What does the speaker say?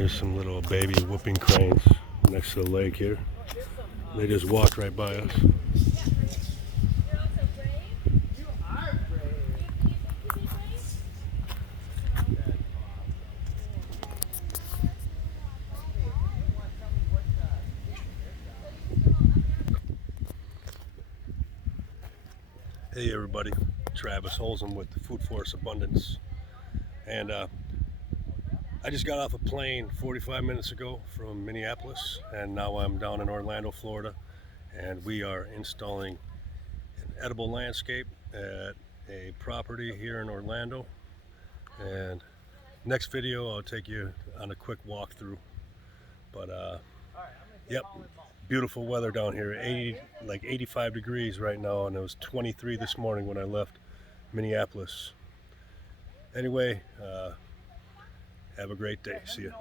Here's some little baby whooping cranes next to the lake here. They just walked right by us. Hey everybody, Travis Holzem with the Food Force Abundance. And I just got off a plane 45 minutes ago from Minneapolis, and now I'm down in Orlando, Florida, and we are installing an edible landscape at a property here in Orlando. And next video I'll take you on a quick walkthrough. But yep, beautiful weather down here. Like 85 degrees right now, and it was 23 this morning when I left Minneapolis. Anyway, have a great day. See ya.